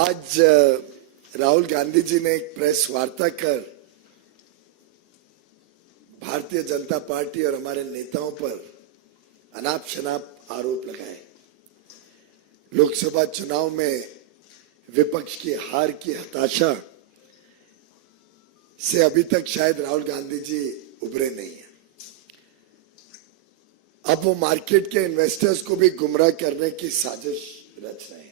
आज राहुल गांधी जी ने एक प्रेस वार्ता कर भारतीय जनता पार्टी और हमारे नेताओं पर अनाप शनाप आरोप लगाए। लोकसभा चुनाव में विपक्ष की हार की हताशा से अभी तक शायद राहुल गांधी जी उभरे नहीं है। अब वो मार्केट के इन्वेस्टर्स को भी गुमराह करने की साजिश रच रहे हैं।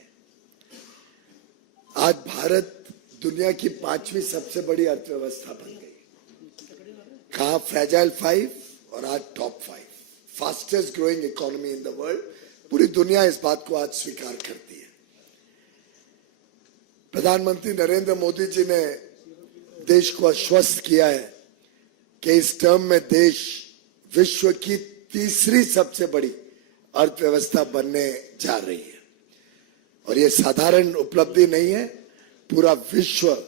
आज भारत दुनिया की 5वीं सबसे बड़ी अर्थव्यवस्था बन गई। कहा फ्रेजाइल 5 और आज top 5 fastest growing economy in the world. पूरी दुनिया इस बात को आज स्वीकार करती है। प्रधानमंत्री नरेंद्र मोदी जी ने देश को आश्वस्त किया है कि इस टर्म में देश विश्व की तीसरी सबसे बड़ी अर्थव्यवस्था बनने जा रही है। और ये साधारण उपलब्धि नहीं है, पूरा विश्व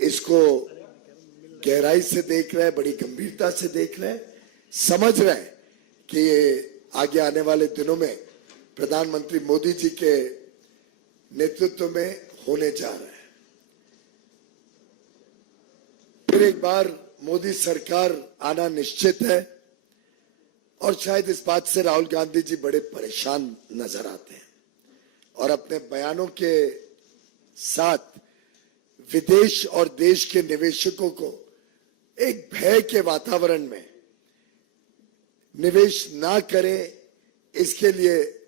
इसको गहराई से देख रहा है, बड़ी गंभीरता से देख रहा है, समझ रहा है कि ये आगे आने वाले दिनों में प्रधानमंत्री मोदी जी के नेतृत्व में होने जा रहा है। फिर एक बार मोदी सरकार आना निश्चित है और शायद इस बात से राहुल गांधी जी बड़े परेशान नजर आते हैं और अपने बयानों के साथ विदेश और देश के निवेशकों को एक भय के वातावरण में निवेश ना करें, इसके लिए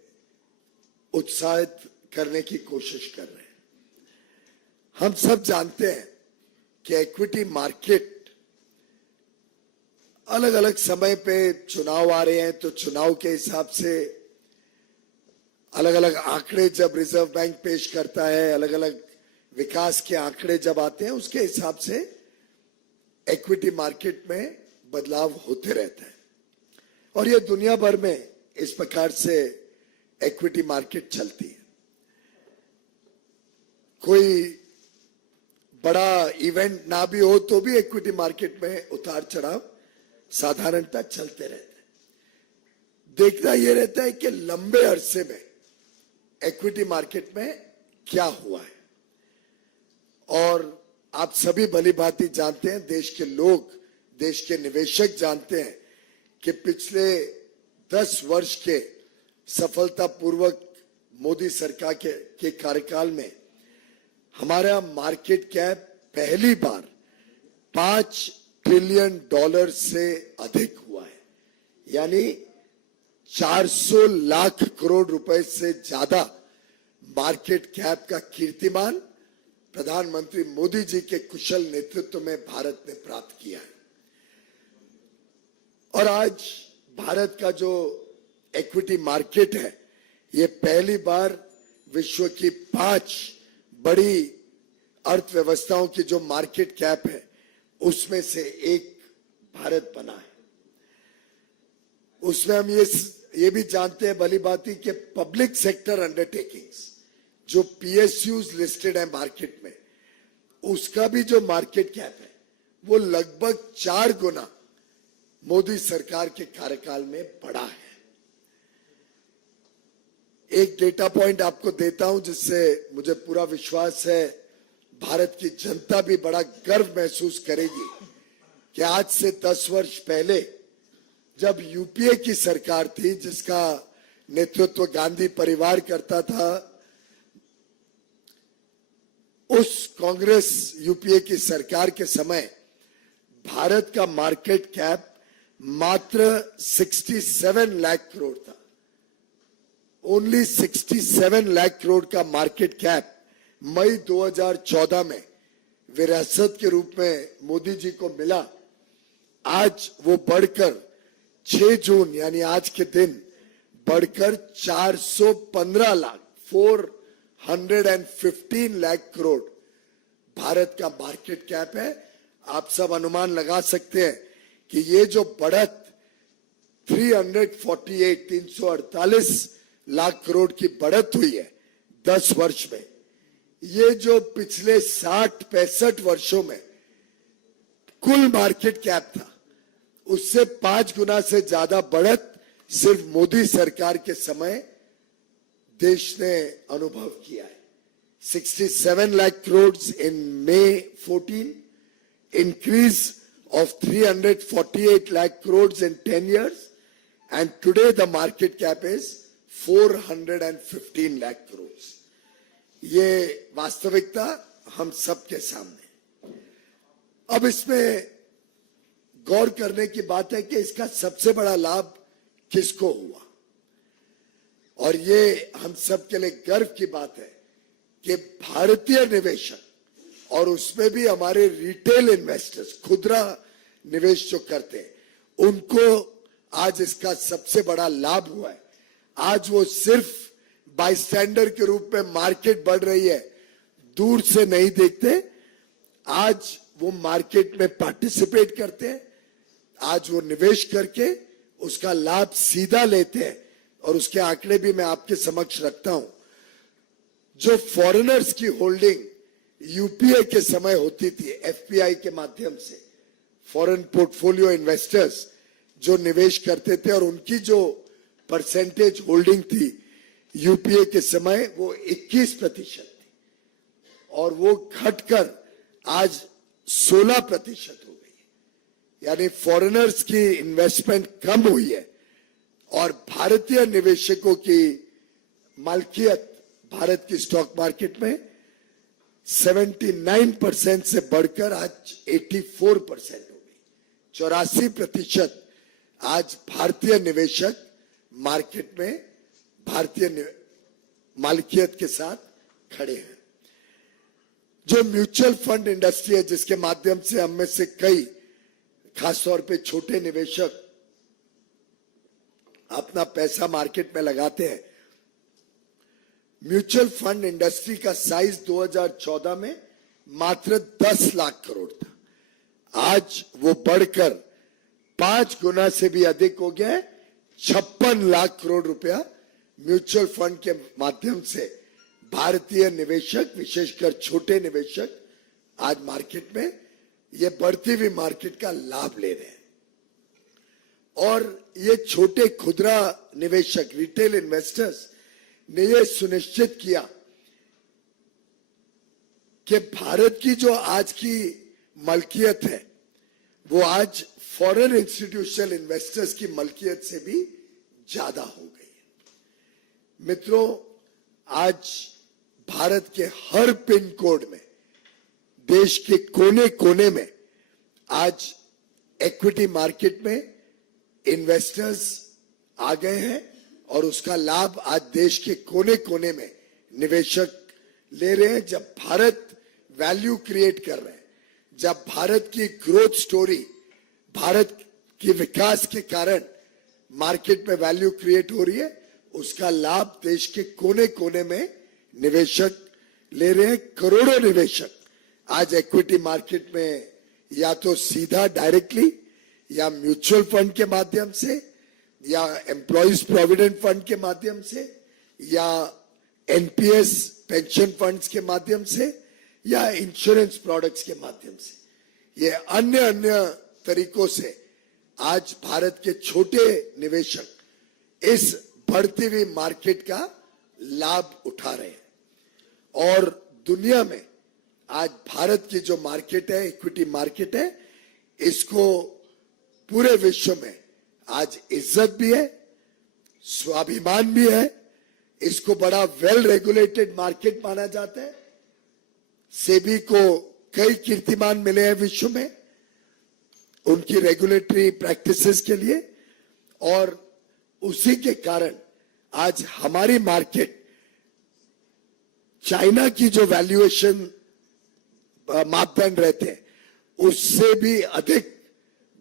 उत्साहित करने की कोशिश कर रहे हैं। हम सब जानते हैं कि इक्विटी मार्केट अलग अलग समय पे चुनाव आ रहे हैं, तो चुनाव के हिसाब से अलग अलग आंकड़े जब रिजर्व बैंक पेश करता है, अलग अलग विकास के आंकड़े जब आते हैं, उसके हिसाब से इक्विटी मार्केट में बदलाव होते रहता है। और ये दुनिया भर में इस प्रकार से इक्विटी मार्केट चलती है। कोई बड़ा इवेंट ना भी हो तो भी इक्विटी मार्केट में उतार चढ़ाव साधारणतः चलते रहते हैं। देखना यह रहता है कि लंबे अरसे में इक्विटी मार्केट में क्या हुआ है। और आप सभी भली भांति जानते हैं, देश के लोग, देश के निवेशक जानते हैं कि पिछले 10 वर्ष के सफलतापूर्वक मोदी सरकार के कार्यकाल में हमारा मार्केट कैप पहली बार $5 ट्रिलियन से अधिक हुआ है। यानी 400 लाख करोड़ रुपए से ज्यादा मार्केट कैप का कीर्तिमान प्रधानमंत्री मोदी जी के कुशल नेतृत्व में भारत ने प्राप्त किया है। और आज भारत का जो इक्विटी मार्केट है, ये पहली बार विश्व की 5 बड़ी अर्थव्यवस्थाओं की जो मार्केट कैप है उसमें से एक भारत बना है। उसमें हम ये भी जानते हैं भली भांति कि पब्लिक सेक्टर अंडरटेकिंग्स जो PSUs लिस्टेड है मार्केट में, उसका भी जो मार्केट कैप है वो लगभग 4 गुना मोदी सरकार के कार्यकाल में बढ़ा है। एक डेटा पॉइंट आपको देता हूं जिससे मुझे पूरा विश्वास है भारत की जनता भी बड़ा गर्व महसूस करेगी कि आज से 10 वर्ष पहले जब यूपीए की सरकार थी, जिसका नेतृत्व गांधी परिवार करता था, उस कांग्रेस यूपीए की सरकार के समय भारत का मार्केट कैप मात्र 67 लाख करोड़ था। ओनली 67 लाख करोड़ का मार्केट कैप मई 2014 में विरासत के रूप में मोदी जी को मिला। आज वो बढ़कर 6 जून यानी आज के दिन बढ़कर 415 लाख 415 लाख करोड़ भारत का मार्केट कैप है। आप सब अनुमान लगा सकते हैं कि ये जो बढ़त 348 लाख करोड़ की बढ़त हुई है 10 वर्ष में, ये जो पिछले 60-65 वर्षों में कुल मार्केट कैप था उससे 5 गुना से ज्यादा बढ़त सिर्फ मोदी सरकार के समय देश ने अनुभव किया है। 67 lakh crores in May 14, increase of 348 lakh crores in 10 years, and today the market cap is 415 lakh crores. ये वास्तविकता हम सबके सामने। अब इसमें गौर करने की बात है कि इसका सबसे बड़ा लाभ किसको हुआ, और ये हम सब के लिए गर्व की बात है कि भारतीय निवेशक और उसमें भी हमारे रिटेल इन्वेस्टर्स, खुदरा निवेश जो करते हैं, उनको आज इसका सबसे बड़ा लाभ हुआ है। आज वो सिर्फ बाईस्टैंडर के रूप में मार्केट बढ़ रही है दूर से नहीं देखते, आज वो मार्केट में पार्टिसिपेट करते हैं, आज वो निवेश करके उसका लाभ सीधा लेते हैं। और उसके आंकड़े भी मैं आपके समक्ष रखता हूं। जो फॉरेनर्स की होल्डिंग यूपीए के समय होती थी, एफपीआई के माध्यम से फॉरेन पोर्टफोलियो इन्वेस्टर्स जो निवेश करते थे, और उनकी जो परसेंटेज होल्डिंग थी यूपीए के समय वो 21% थी, और वो घटकर आज 16% हो गई। यानी फॉरेनर्स की इन्वेस्टमेंट कम हुई है और भारतीय निवेशकों की मालकियत भारत की स्टॉक मार्केट में 79% से बढ़कर आज 84% हो गई। 84% आज भारतीय निवेशक मार्केट में भारतीय मालकियत के साथ खड़े हैं। जो म्यूचुअल फंड इंडस्ट्री है, जिसके माध्यम से हम में से कई, खासतौर पे छोटे निवेशक अपना पैसा मार्केट में लगाते हैं, म्यूचुअल फंड इंडस्ट्री का साइज 2014 में मात्र 10 लाख करोड़ था। आज वो बढ़कर 5 गुना से भी अधिक हो गया है। 56 लाख करोड़ रुपया म्यूचुअल फंड के माध्यम से भारतीय निवेशक, विशेषकर छोटे निवेशक, आज मार्केट में ये बढ़ती हुई मार्केट का लाभ ले रहे हैं। और ये छोटे खुदरा निवेशक, रिटेल इन्वेस्टर्स ने ये सुनिश्चित किया कि भारत की जो आज की मलकियत है वो आज फॉरेन इंस्टीट्यूशनल इन्वेस्टर्स की मलकियत से भी ज्यादा हो गई है। मित्रों, आज भारत के हर पिन कोड में, देश के कोने कोने में आज इक्विटी मार्केट में इन्वेस्टर्स आ गए हैं, और उसका लाभ आज देश के कोने कोने में निवेशक ले रहे हैं। जब भारत वैल्यू क्रिएट कर रहे हैं, जब भारत की ग्रोथ स्टोरी, भारत की विकास के कारण मार्केट में वैल्यू क्रिएट हो रही है, उसका लाभ देश के कोने कोने में निवेशक ले रहे हैं। करोड़ों निवेशक आज इक्विटी मार्केट में या तो सीधा डायरेक्टली, या म्यूचुअल फंड के माध्यम से, या एम्प्लॉइज प्रोविडेंट फंड के माध्यम से, या एनपीएस पेंशन फंड्स के माध्यम से, या इंश्योरेंस प्रोडक्ट्स के माध्यम से, ये अन्य अन्य तरीकों से आज भारत के छोटे निवेशक इस बढ़ती हुई मार्केट का लाभ उठा रहे हैं। और दुनिया में आज भारत की जो मार्केट है, इक्विटी मार्केट है, इसको पूरे विश्व में आज इज्जत भी है, स्वाभिमान भी है। इसको बड़ा वेल रेगुलेटेड मार्केट माना जाता है। सेबी को कई कीर्तिमान मिले हैं विश्व में उनकी रेगुलेटरी प्रैक्टिसेस के लिए, और उसी के कारण आज हमारी मार्केट चाइना की जो वैल्यूएशन मापदंड रहते हैं उससे भी अधिक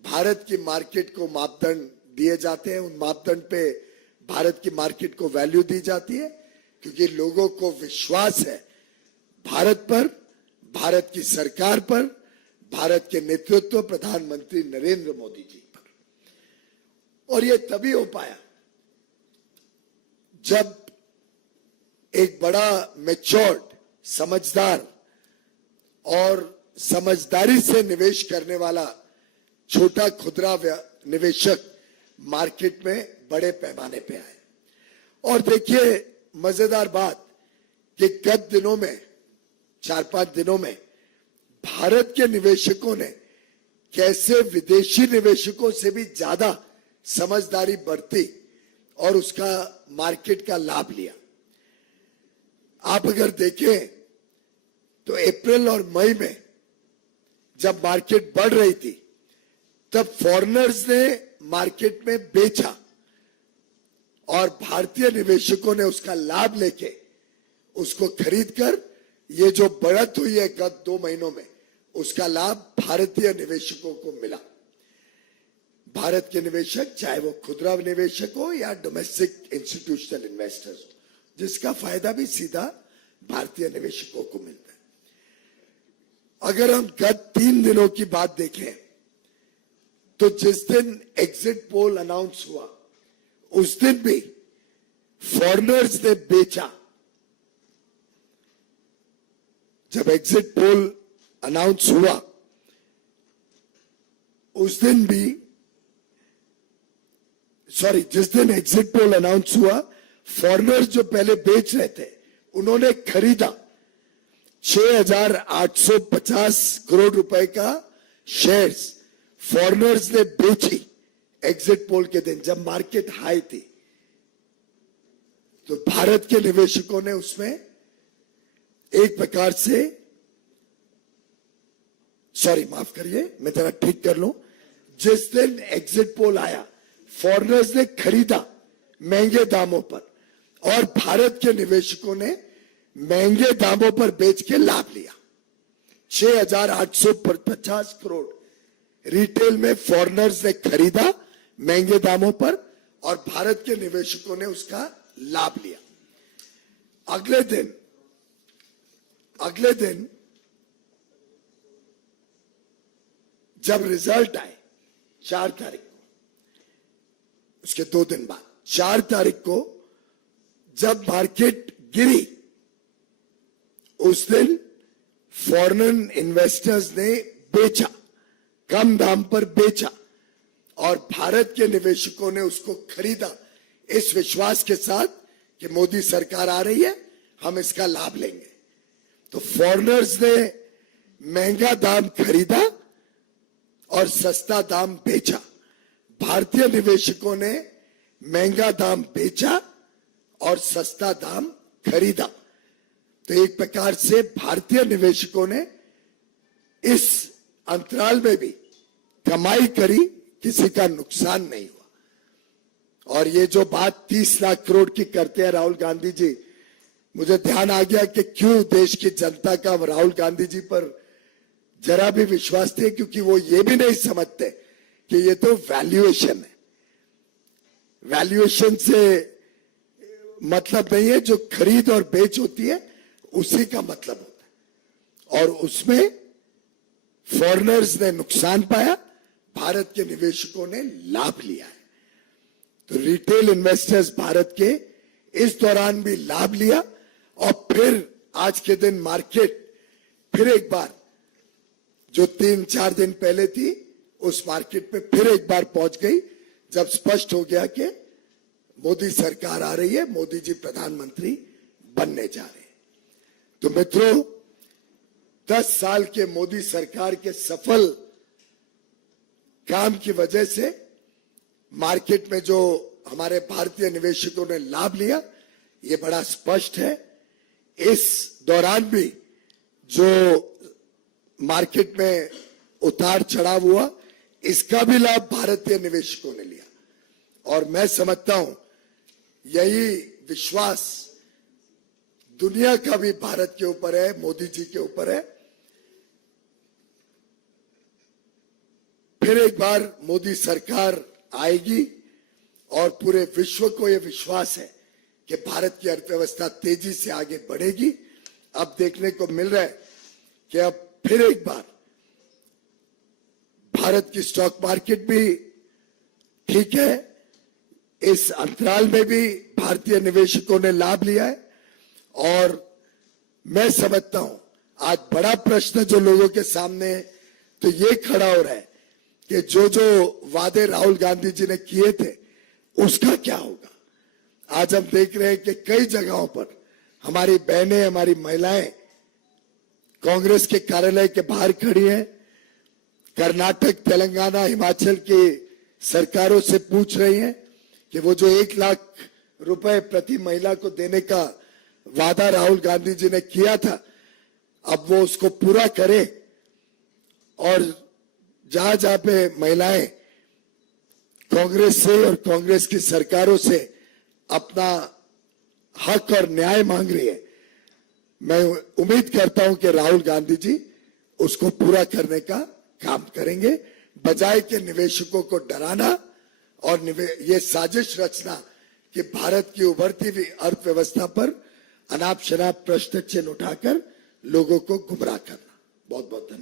भारत की मार्केट को मापदंड दिए जाते हैं। उन मापदंड पे भारत की मार्केट को वैल्यू दी जाती है, क्योंकि लोगों को विश्वास है भारत पर, भारत की सरकार पर, भारत के नेतृत्व प्रधानमंत्री नरेंद्र मोदी जी पर। और ये तभी हो पाया जब एक बड़ा मैच्योर्ड, समझदार और समझदारी से निवेश करने वाला छोटा खुदरा निवेशक मार्केट में बड़े पैमाने पे आए। और देखिए मजेदार बात कि गत दिनों में 4-5 दिनों में भारत के निवेशकों ने कैसे विदेशी निवेशकों से भी ज्यादा समझदारी बरती और उसका मार्केट का लाभ लिया। आप अगर देखें तो अप्रैल और मई में जब मार्केट बढ़ रही थी तब फॉरेनर्स ने मार्केट में बेचा और भारतीय निवेशकों ने उसका लाभ लेके उसको खरीदकर ये जो बढ़त हुई है गत 2 महीनों में उसका लाभ भारतीय निवेशकों को मिला। भारत के निवेशक चाहे वो खुदरा निवेशक हो या डोमेस्टिक इंस्टीट्यूशनल इन्वेस्टर्स हो, जिसका फायदा भी सीधा भारतीय निवेशकों को मिलता है। अगर हम गत 3 दिनों की बात देखें तो जिस दिन एग्जिट पोल अनाउंस हुआ उस दिन भी फॉरेनर्स ने बेचा। जब एग्जिट पोल अनाउंस हुआ उस दिन भी जिस दिन एग्जिट पोल अनाउंस हुआ फॉरेनर्स जो पहले बेच रहे थे उन्होंने खरीदा 6,850 करोड़ रुपए का शेयर्स फॉरेनर्स ने बेची एग्जिट पोल के दिन जब मार्केट हाई थी। तो भारत के निवेशकों ने उसमें एक प्रकार से माफ करिए मैं जरा ठीक कर लूं, जिस दिन एग्जिट पोल आया फॉरेनर्स ने खरीदा महंगे दामों पर और भारत के निवेशकों ने महंगे दामों पर बेच के लाभ लिया। 6,850 करोड़ रिटेल में फॉरेनर्स ने खरीदा महंगे दामों पर और भारत के निवेशकों ने उसका लाभ लिया। अगले दिन जब रिजल्ट आए 4 तारीख को, उसके 2 दिन बाद 4 तारीख को जब मार्केट गिरी उस दिन फॉरेन इन्वेस्टर्स ने बेचा, कम दाम पर बेचा और भारत के निवेशकों ने उसको खरीदा इस विश्वास के साथ कि मोदी सरकार आ रही है, हम इसका लाभ लेंगे। तो फॉरेनर्स ने महंगा दाम खरीदा और सस्ता दाम बेचा। भारतीय निवेशकों ने महंगा दाम बेचा और सस्ता दाम खरीदा। तो एक प्रकार से भारतीय निवेशकों ने इस अंतराल में भी कमाई करी, किसी का नुकसान नहीं हुआ। और ये जो बात 30 लाख करोड़ की करते हैं राहुल गांधी जी, मुझे ध्यान आ गया कि क्यों देश की जनता का राहुल गांधी जी पर जरा भी विश्वास नहीं, क्योंकि वो ये भी नहीं समझते कि ये तो वैल्यूएशन है। वैल्यूएशन से मतलब नहीं है, जो खरीद और बेच होती है उसी का मतलब होता है। और उसमें फॉरेनर्स ने नुकसान पाया, भारत के निवेशकों ने लाभ लिया है। तो रिटेल इन्वेस्टर्स भारत के इस दौरान भी लाभ लिया और फिर आज के दिन मार्केट फिर एक बार जो 3-4 दिन पहले थी उस मार्केट पे फिर एक बार पहुंच गई, जब स्पष्ट हो गया कि मोदी सरकार आ रही है, मोदी जी प्रधानमंत्री बनने जा रहे हैं। तो मित्रों, 10 साल के मोदी सरकार के सफल काम की वजह से मार्केट में जो हमारे भारतीय निवेशकों ने लाभ लिया ये बड़ा स्पष्ट है। इस दौरान भी जो मार्केट में उतार चढ़ाव हुआ इसका भी लाभ भारतीय निवेशकों ने लिया। और मैं समझता हूं यही विश्वास दुनिया का भी भारत के ऊपर है, मोदी जी के ऊपर है। फिर एक बार मोदी सरकार आएगी और पूरे विश्व को यह विश्वास है कि भारत की अर्थव्यवस्था तेजी से आगे बढ़ेगी। अब देखने को मिल रहा है कि अब फिर एक बार भारत की स्टॉक मार्केट भी ठीक है, इस अंतराल में भी भारतीय निवेशकों ने लाभ लिया है। और मैं समझता हूं आज बड़ा प्रश्न जो लोगों के सामने है तो ये खड़ा हो रहा है कि जो जो वादे राहुल गांधी जी ने किए थे उसका क्या होगा। आज हम देख रहे हैं कि कई जगहों पर हमारी बहनें, हमारी महिलाएं कांग्रेस के कार्यालय के बाहर खड़ी हैं, कर्नाटक, तेलंगाना, हिमाचल की सरकारों से पूछ रही हैं कि वो जो 1 लाख रुपए प्रति महिला को देने का वादा राहुल गांधी जी ने किया था, अब वो उसको पूरा करे और जहां जहां पे महिलाएं कांग्रेस से और कांग्रेस की सरकारों से अपना हक और न्याय मांग रही है, मैं उम्मीद करता हूं कि राहुल गांधी जी उसको पूरा करने का काम करेंगे, बजाय के निवेशकों को डराना और ये साजिश रचना कि भारत की उभरती हुई अर्थव्यवस्था पर अनाप शनाप प्रश्न चिन्ह उठाकर लोगों को गुमराह करना। बहुत बहुत धन्यवाद।